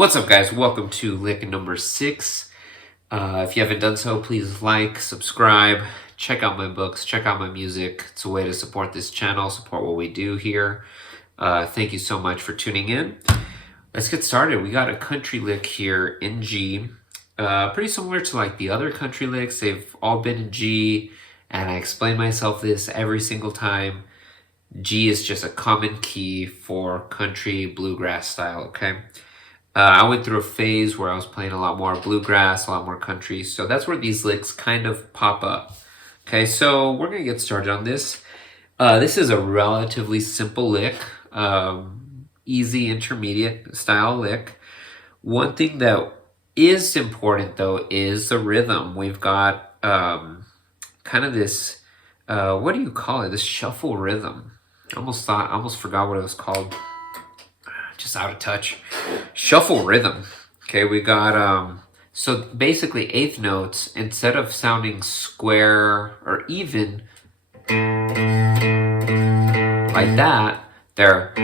What's up, guys? Welcome to lick number 6. If you haven't done so, please like, subscribe, check out my books, check out my music. It's a way to support this channel, support what we do here. Thank you so much for tuning in. Let's get started. We got a country lick here in G. Pretty similar to like the other country licks. They've all been in G, and I explain myself this every single time. G is just a common key for country bluegrass style, okay? I went through a phase where I was playing a lot more bluegrass, a lot more country, so that's where these licks kind of pop up. Okay, so we're gonna get started on this. This is a relatively simple lick, easy intermediate style lick. One thing that is important though is the rhythm. We've got kind of this, what do you call it? This shuffle rhythm. I almost forgot what it was called. Just out of touch. Shuffle rhythm. Okay, we got so basically eighth notes, instead of sounding square or even like that, they're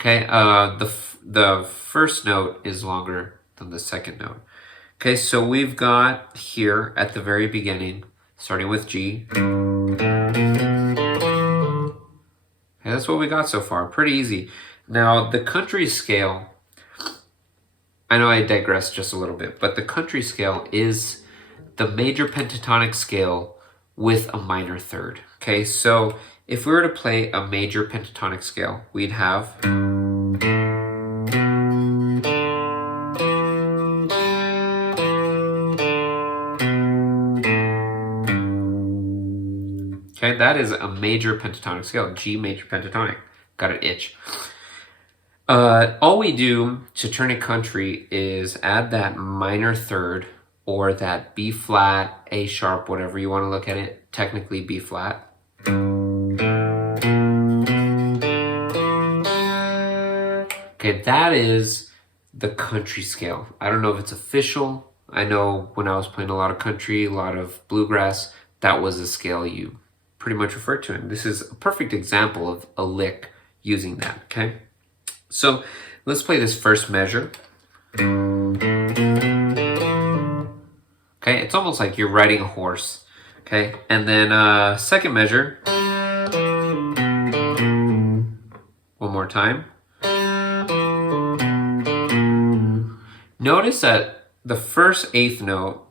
okay. The first note is longer than the second note. Okay, so we've got here at the very beginning, starting with G. Okay, that's what we got so far. Pretty easy. Now, the country scale, I know I digress just a little bit, but the country scale is the major pentatonic scale with a minor third. Okay, so if we were to play a major pentatonic scale, we'd have... Okay, that is a major pentatonic scale, G major pentatonic. Got an itch. All we do to turn it country is add that minor third or that B flat, A sharp, whatever you want to look at it, technically B flat. Okay, that is the country scale. I don't know if it's official. I know when I was playing a lot of country, a lot of bluegrass, that was the scale you pretty much refer to him. This is a perfect example of a lick using that, okay? So let's play this first measure. Okay, it's almost like you're riding a horse, okay? And then second measure. One more time. Notice that the first eighth note,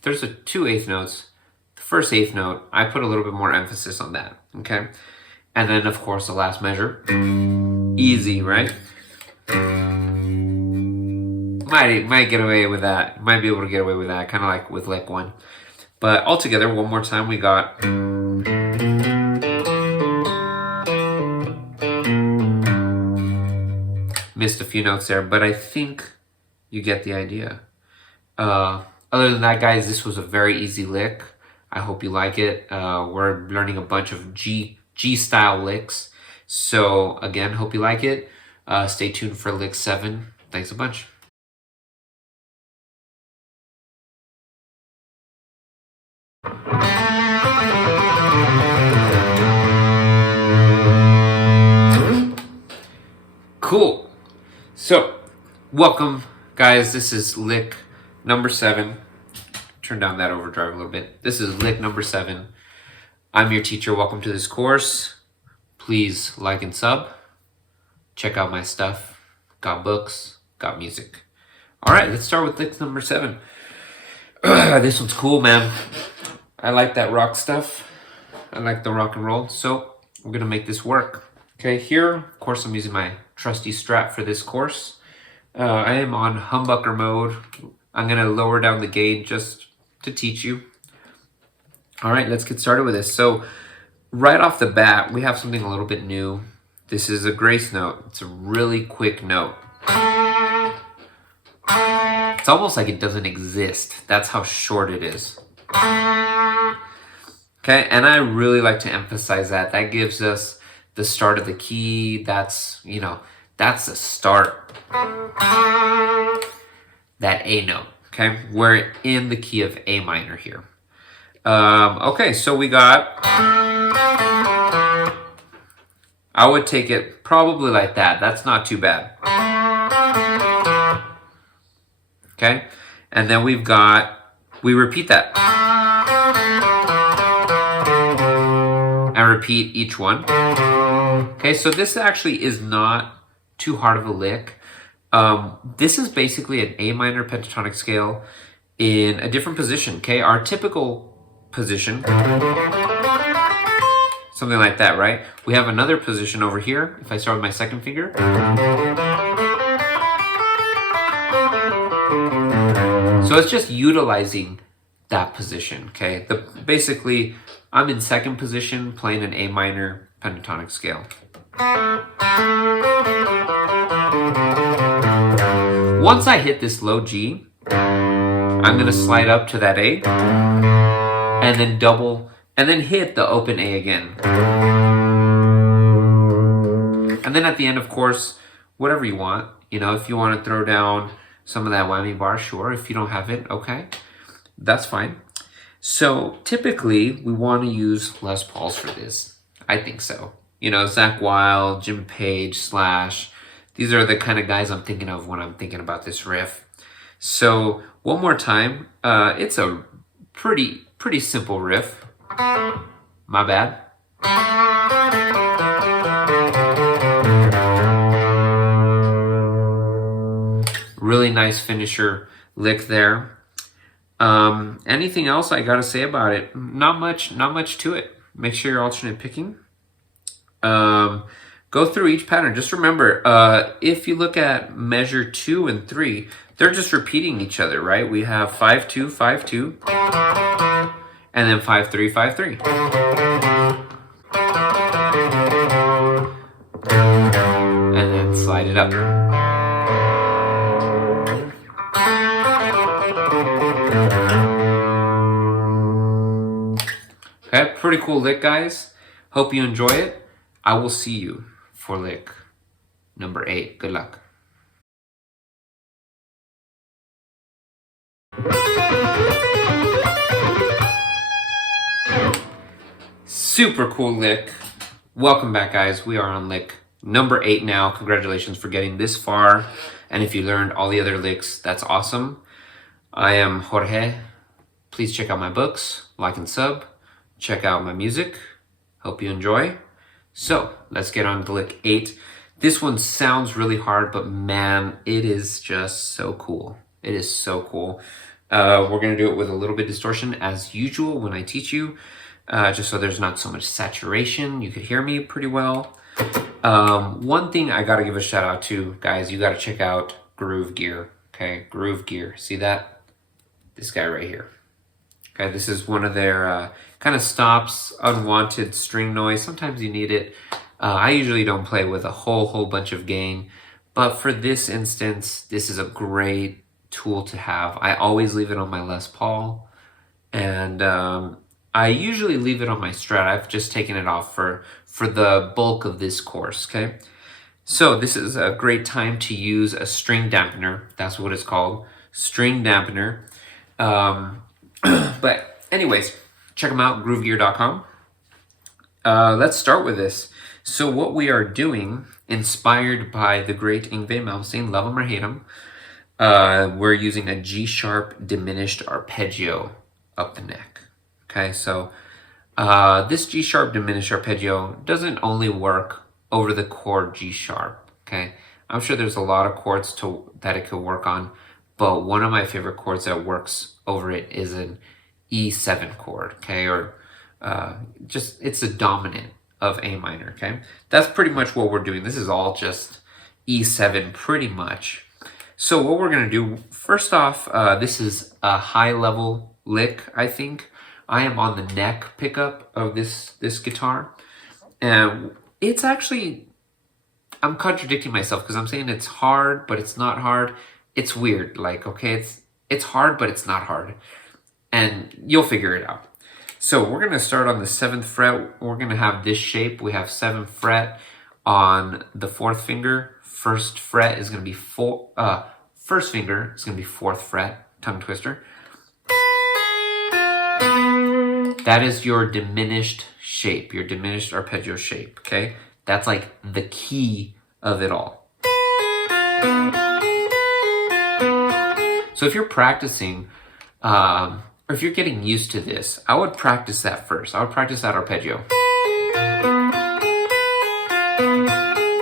there's two eighth notes. First eighth note, I put a little bit more emphasis on that, okay? And then, of course, the last measure. Easy, right? Might get away with that. Might be able to get away with that, kind of like with lick 1. But altogether, one more time, we got... Missed a few notes there, but I think you get the idea. Other than that, guys, this was a very easy lick. I hope you like it. We're learning a bunch of G-style licks. So, again, hope you like it. Stay tuned for lick 7. Thanks a bunch. Cool. So, welcome, guys. This is lick number 7. Turn down that overdrive a little bit. This is lick number 7. I'm your teacher. Welcome to this course. Please like and sub. Check out my stuff. Got books, got music. All right, let's start with lick number 7. This one's cool, man. I like that rock stuff. I like the rock and roll. So we're gonna make this work. Okay, here, of course, I'm using my trusty Strat for this course. I am on humbucker mode. I'm gonna lower down the gain just to teach you. All right, let's get started with this. So right off the bat, we have something a little bit new. This is a grace note. It's a really quick note. It's almost like it doesn't exist. That's how short it is. Okay, and I really like to emphasize that. That gives us the start of the key. That's, you know, that's the start. That A note. Okay, we're in the key of A minor here. Okay, so we got I would take it probably like that. That's not too bad. Okay? And then we repeat that. And repeat each one. Okay, so this actually is not too hard of a lick. This is basically an A minor pentatonic scale in a different position, okay? Our typical position, something like that, right? We have another position over here. If I start with my second finger. So it's just utilizing that position, okay? Basically, I'm in second position playing an A minor pentatonic scale. Once I hit this low G, I'm going to slide up to that A and then double and then hit the open A again. And then at the end, of course, whatever you want. You know, if you want to throw down some of that whammy bar, sure. If you don't have it, okay, that's fine. So typically, we want to use Les Pauls for this. I think so. You know, Zakk Wylde, Jim Page, Slash. These are the kind of guys I'm thinking of when I'm thinking about this riff. So one more time, it's a pretty simple riff. My bad. Really nice finisher lick there. Anything else I gotta say about it? Not much to it. Make sure you're alternate picking. Go through each pattern. Just remember, if you look at measure 2 and 3, they're just repeating each other, right? We have 5-2, 5-2, and then 5-3, 5-3. And then slide it up. Okay, pretty cool lick, guys. Hope you enjoy it. I will see you for lick number 8. Good luck. Super cool lick. Welcome back, guys. We are on lick number 8 now. Congratulations for getting this far. And if you learned all the other licks, that's awesome. I am Jorge. Please check out my books, like and sub. Check out my music. Hope you enjoy. So let's get on to lick 8. This one sounds really hard, but man, it is just so cool. It is so cool. We're going to do it with a little bit of distortion as usual when I teach you, just so there's not so much saturation. You could hear me pretty well. One thing I got to give a shout out to, guys, you got to check out Groove Gear. Okay, Groove Gear. See that? This guy right here. Okay, this is one of their kind of stops, unwanted string noise. Sometimes you need it. I usually don't play with a whole bunch of gain, but for this instance, this is a great tool to have. I always leave it on my Les Paul, and I usually leave it on my Strat. I've just taken it off for the bulk of this course, okay? So this is a great time to use a string dampener. That's what it's called, string dampener. But anyways, check them out, groovegear.com. Let's start with this. So what we are doing, inspired by the great Yngwie Malmsteen, love him or hate him, we're using a G-sharp diminished arpeggio up the neck. Okay, so this G-sharp diminished arpeggio doesn't only work over the chord G-sharp, okay? I'm sure there's a lot of chords that it could work on, but one of my favorite chords that works over it is an E7 chord, okay? Or just, it's a dominant of A minor, okay? That's pretty much what we're doing. This is all just E7 pretty much. So what we're gonna do, first off, this is a high level lick, I think. I am on the neck pickup of this guitar. And it's actually, I'm contradicting myself because I'm saying it's hard, but it's not hard. It's weird, like, okay, it's hard, but it's not hard. And you'll figure it out. So we're gonna start on the 7th fret. We're gonna have this shape. We have 7th fret on the 4th finger. First fret is gonna be first finger is gonna be 4th fret, tongue twister. That is your diminished shape, your diminished arpeggio shape, okay? That's like the key of it all. So if you're practicing, or if you're getting used to this, I would practice that first. I would practice that arpeggio.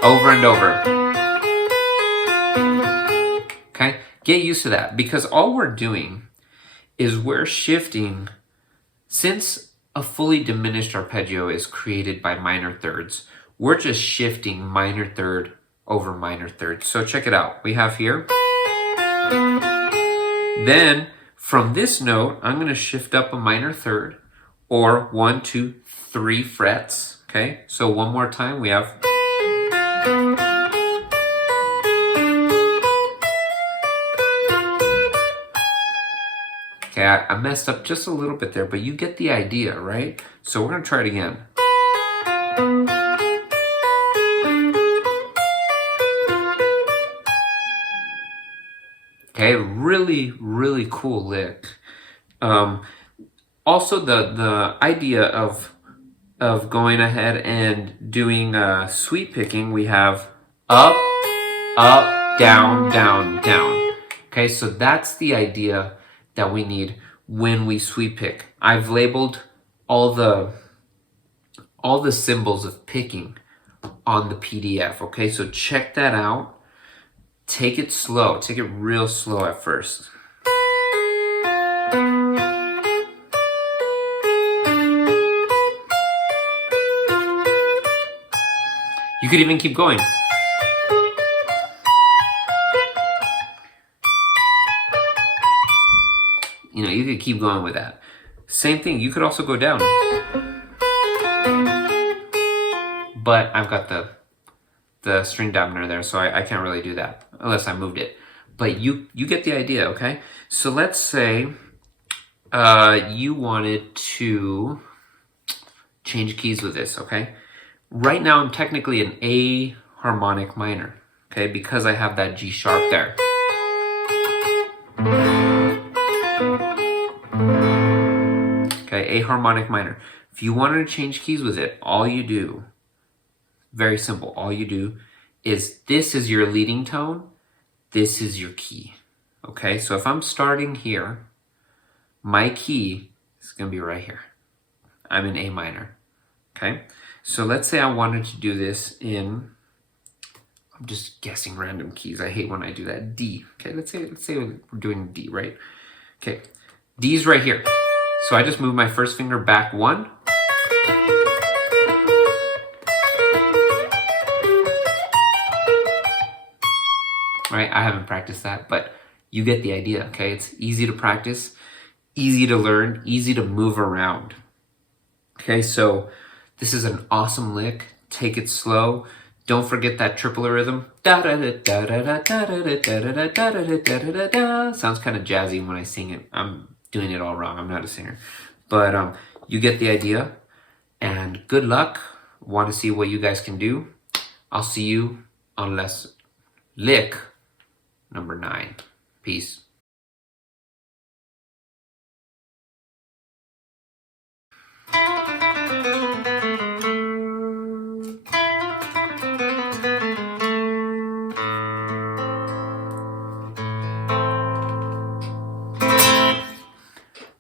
Over and over. Okay? Get used to that, because all we're doing is we're shifting, since a fully diminished arpeggio is created by minor thirds, we're just shifting minor third over minor third. So check it out. We have here. Then from this note, I'm going to shift up a minor third, or 1, 2, 3 frets. Okay, so one more time we have. Okay, I messed up just a little bit there, but you get the idea, right? So we're going to try it again. Okay, really, really cool lick. Also, the idea of going ahead and doing sweep picking, we have up, up, down, down, down. Okay, so that's the idea that we need when we sweep pick. I've labeled all the symbols of picking on the PDF. Okay, so check that out. Take it slow. Take it real slow at first. You could even keep going. You know, you could keep going with that. Same thing, you could also go down. But I've got the string dampener there, so I can't really do that unless I moved it. But you get the idea, okay? So let's say you wanted to change keys with this, okay? Right now I'm technically an A harmonic minor, okay? Because I have that G sharp there. Okay, A harmonic minor. If you wanted to change keys with it, all you do, very simple, all you do is, this is your leading tone, this is your key. Okay, so if I'm starting here, my key is gonna be right here. I'm in A minor, okay? So let's say I wanted to do this in, I'm just guessing random keys. I hate when I do that. D, okay, let's say we're doing D, right? Okay, D's right here. So I just move my first finger back 1. Right, I haven't practiced that, but you get the idea, okay? It's easy to practice, easy to learn, easy to move around. Okay, so this is an awesome lick. Take it slow. Don't forget that triple rhythm. Sounds kind of jazzy when I sing it. I'm doing it all wrong. I'm not a singer. But you get the idea. And good luck. Want to see what you guys can do. I'll see you on lick number 9. Peace.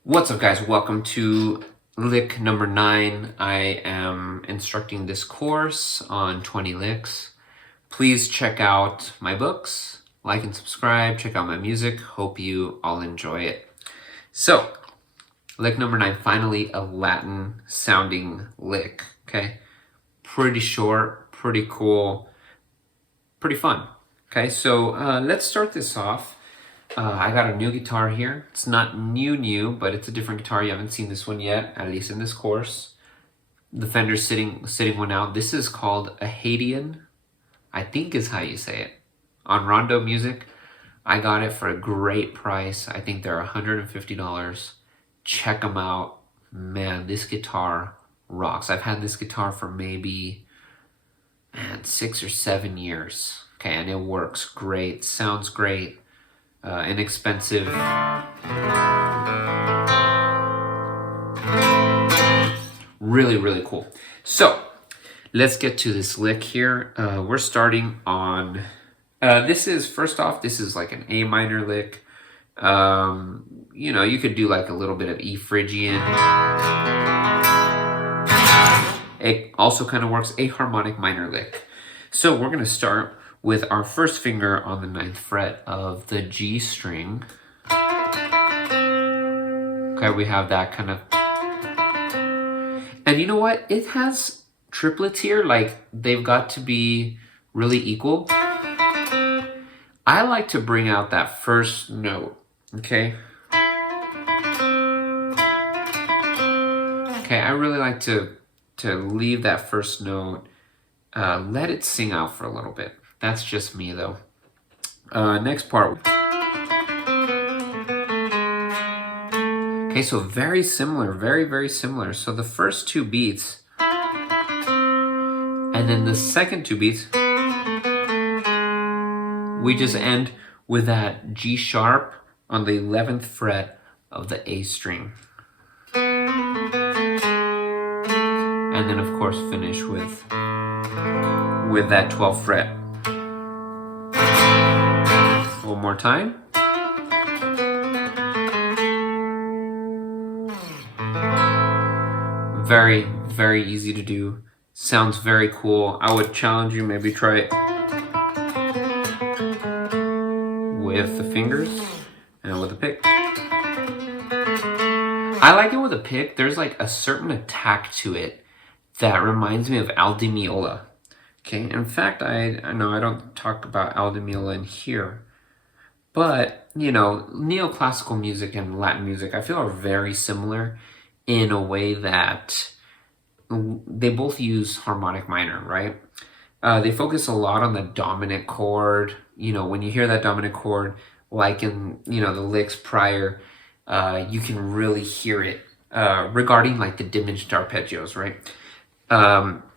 What's up, guys? Welcome to lick number 9. I am instructing this course on 20 licks. Please check out my books, like and subscribe, check out my music. Hope you all enjoy it. So, lick number 9, finally a Latin sounding lick, okay? Pretty short, pretty cool, pretty fun. Okay, so let's start this off. I got a new guitar here. It's not new, but it's a different guitar. You haven't seen this one yet, at least in this course. The Fender's sitting one out. This is called a Haitian, I think is how you say it. On Rondo Music, I got it for a great price. I think they're $150. Check them out. Man, this guitar rocks. I've had this guitar for maybe 6 or 7 years. Okay, and it works great, sounds great. Inexpensive. Really, really cool. So, let's get to this lick here. We're starting on, this is, first off, this is like an A minor lick. You know, you could do like a little bit of E Phrygian. It also kind of works, a harmonic minor lick. So we're going to start with our first finger on the 9th fret of the G string. Okay, we have that kind of, and you know what? It has triplets here, like they've got to be really equal. I like to bring out that first note, okay? Okay, I really like to leave that first note, let it sing out for a little bit. That's just me though. Next part. Okay, so very similar, very, very similar. So the first 2 beats, and then the second 2 beats, we just end with that G sharp on the 11th fret of the A string. And then of course finish with that 12th fret. One more time. Very, very easy to do. Sounds very cool. I would challenge you, maybe try it with the fingers and with the pick. I like it with a pick. There's like a certain attack to it that reminds me of Al Di Meola. Okay, in fact, I know I don't talk about Al Di Meola in here, but you know, neoclassical music and Latin music I feel are very similar in a way that they both use harmonic minor, right? They focus a lot on the dominant chord. You know, when you hear that dominant chord, like in, you know, the licks prior, you can really hear it regarding like the diminished arpeggios, right?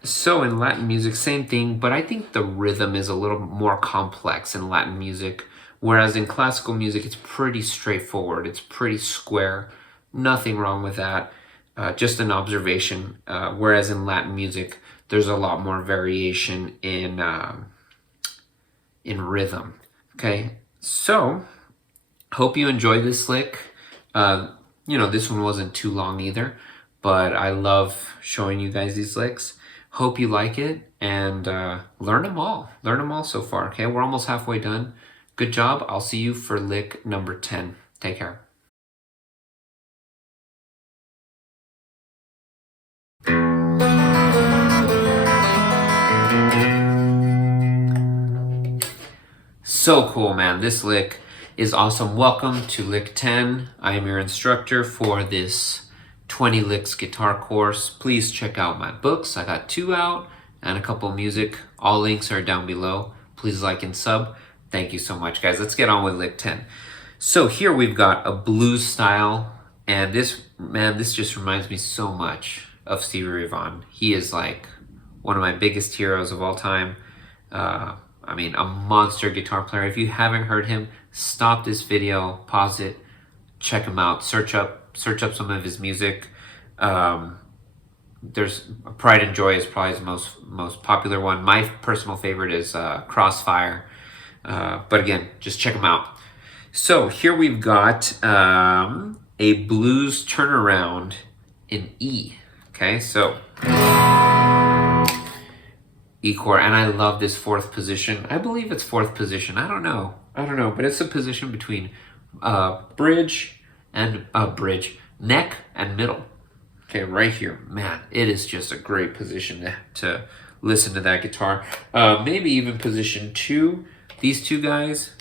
So in Latin music, same thing, but I think the rhythm is a little more complex in Latin music, whereas in classical music, it's pretty straightforward. It's pretty square. Nothing wrong with that. Just an observation. Whereas in Latin music, there's a lot more variation in rhythm. Okay, so hope you enjoy this lick. You know, this one wasn't too long either, but I love showing you guys these licks. Hope you like it, and learn them all. Learn them all so far. Okay, we're almost halfway done. Good job. I'll see you for lick number 10. Take care. So cool, man. This lick is awesome. Welcome to lick 10. I am your instructor for this 20 licks guitar course. Please check out my books. I got 2 out and a couple of music. All links are down below. Please like and sub. Thank you so much, guys. Let's get on with lick 10. So here we've got a blues style, and this, man, this just reminds me so much of Stevie Ray Vaughan. He is like one of my biggest heroes of all time. I mean, a monster guitar player. If you haven't heard him, stop this video, pause it, check him out, search up some of his music. There's Pride and Joy is probably his most popular one. My personal favorite is Crossfire. But again, just check him out. So here we've got a blues turnaround in E. Okay, so E chord, and I love this 4th position. I believe it's 4th position. I don't know, but it's a position between bridge and neck and middle. Okay, right here, man, it is just a great position to listen to that guitar. Maybe even position 2. These 2 guys.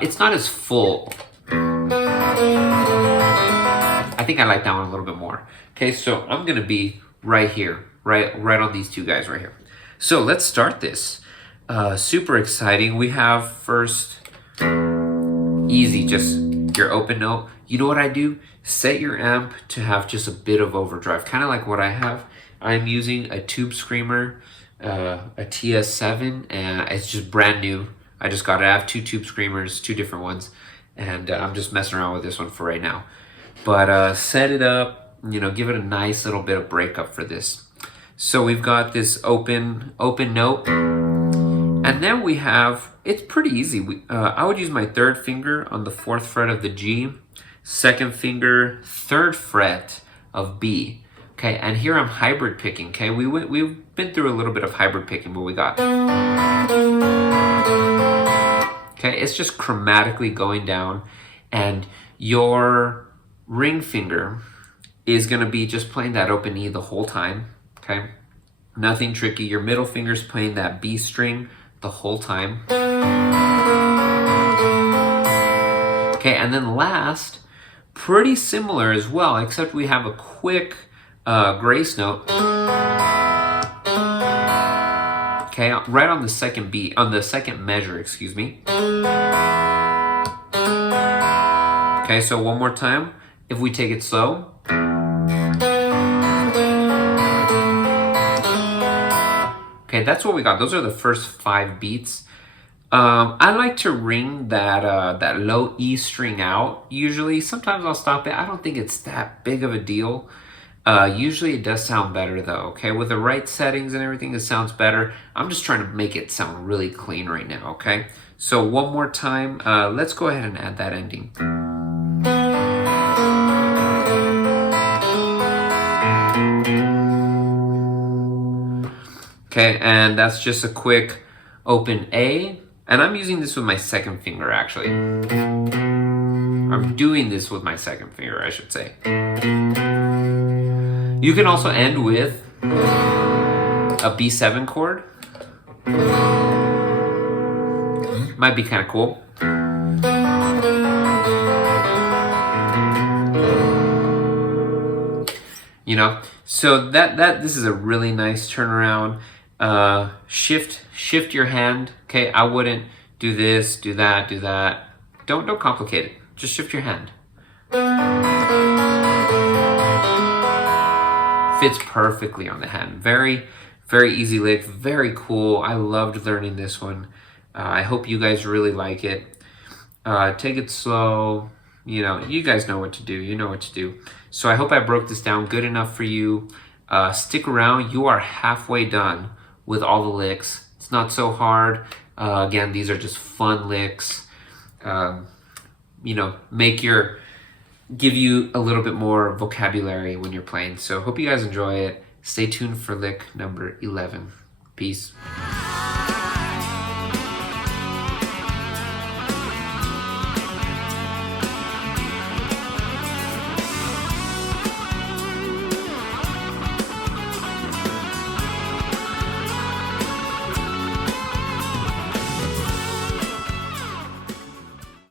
It's not as full. I think I like that one a little bit more. Okay, so I'm gonna be right here, right on these 2 guys right here. So let's start this. Super exciting. We have first easy, just your open note. You know what I do? Set your amp to have just a bit of overdrive, kind of like what I have. I'm using a Tube Screamer, a TS7, and it's just brand new. I just got it. I have 2 Tube Screamers, 2 different ones, and I'm just messing around with this one for right now. But set it up, give it a nice little bit of breakup for this. So we've got this open note, and then we have, it's pretty easy. I would use my third finger on the 4th fret of the G, second finger, 3rd fret of B. Okay, and here I'm hybrid picking. Okay, we've been through a little bit of hybrid picking, but we got. Okay, it's just chromatically going down, and your ring finger is going to be just playing that open E the whole time. Okay, nothing tricky. Your middle finger's playing that B string the whole time. Okay, and then last, pretty similar as well, except we have a quick grace note. Okay, right on the second beat, on the second measure, excuse me. Okay, so one more time. If we take it slow. Okay, that's what we got. Those are the first 5 beats. I like to ring that low E string out. Usually, sometimes I'll stop it. I don't think it's that big of a deal. Usually it does sound better though, okay? With the right settings and everything, it sounds better. I'm just trying to make it sound really clean right now, okay? So one more time, let's go ahead and add that ending. Okay, and that's just a quick open A, and I'm using this with my second finger actually. I'm doing this with my second finger, I should say. You can also end with a B7 chord. Might be kind of cool. So this is a really nice turnaround. Shift your hand. Okay, I wouldn't do this, do that, do that. Don't complicate it. Just shift your hand. Fits perfectly on the hand. Very, very easy lick. Very cool. I loved learning this one. I hope you guys really like it. Take it slow. You guys know what to do. You know what to do. So I hope I broke this down good enough for you. Stick around. You are halfway done with all the licks. It's not so hard. Again, these are just fun licks. Give you a little bit more vocabulary when you're playing. So hope you guys enjoy it. Stay tuned for lick number 11. Peace.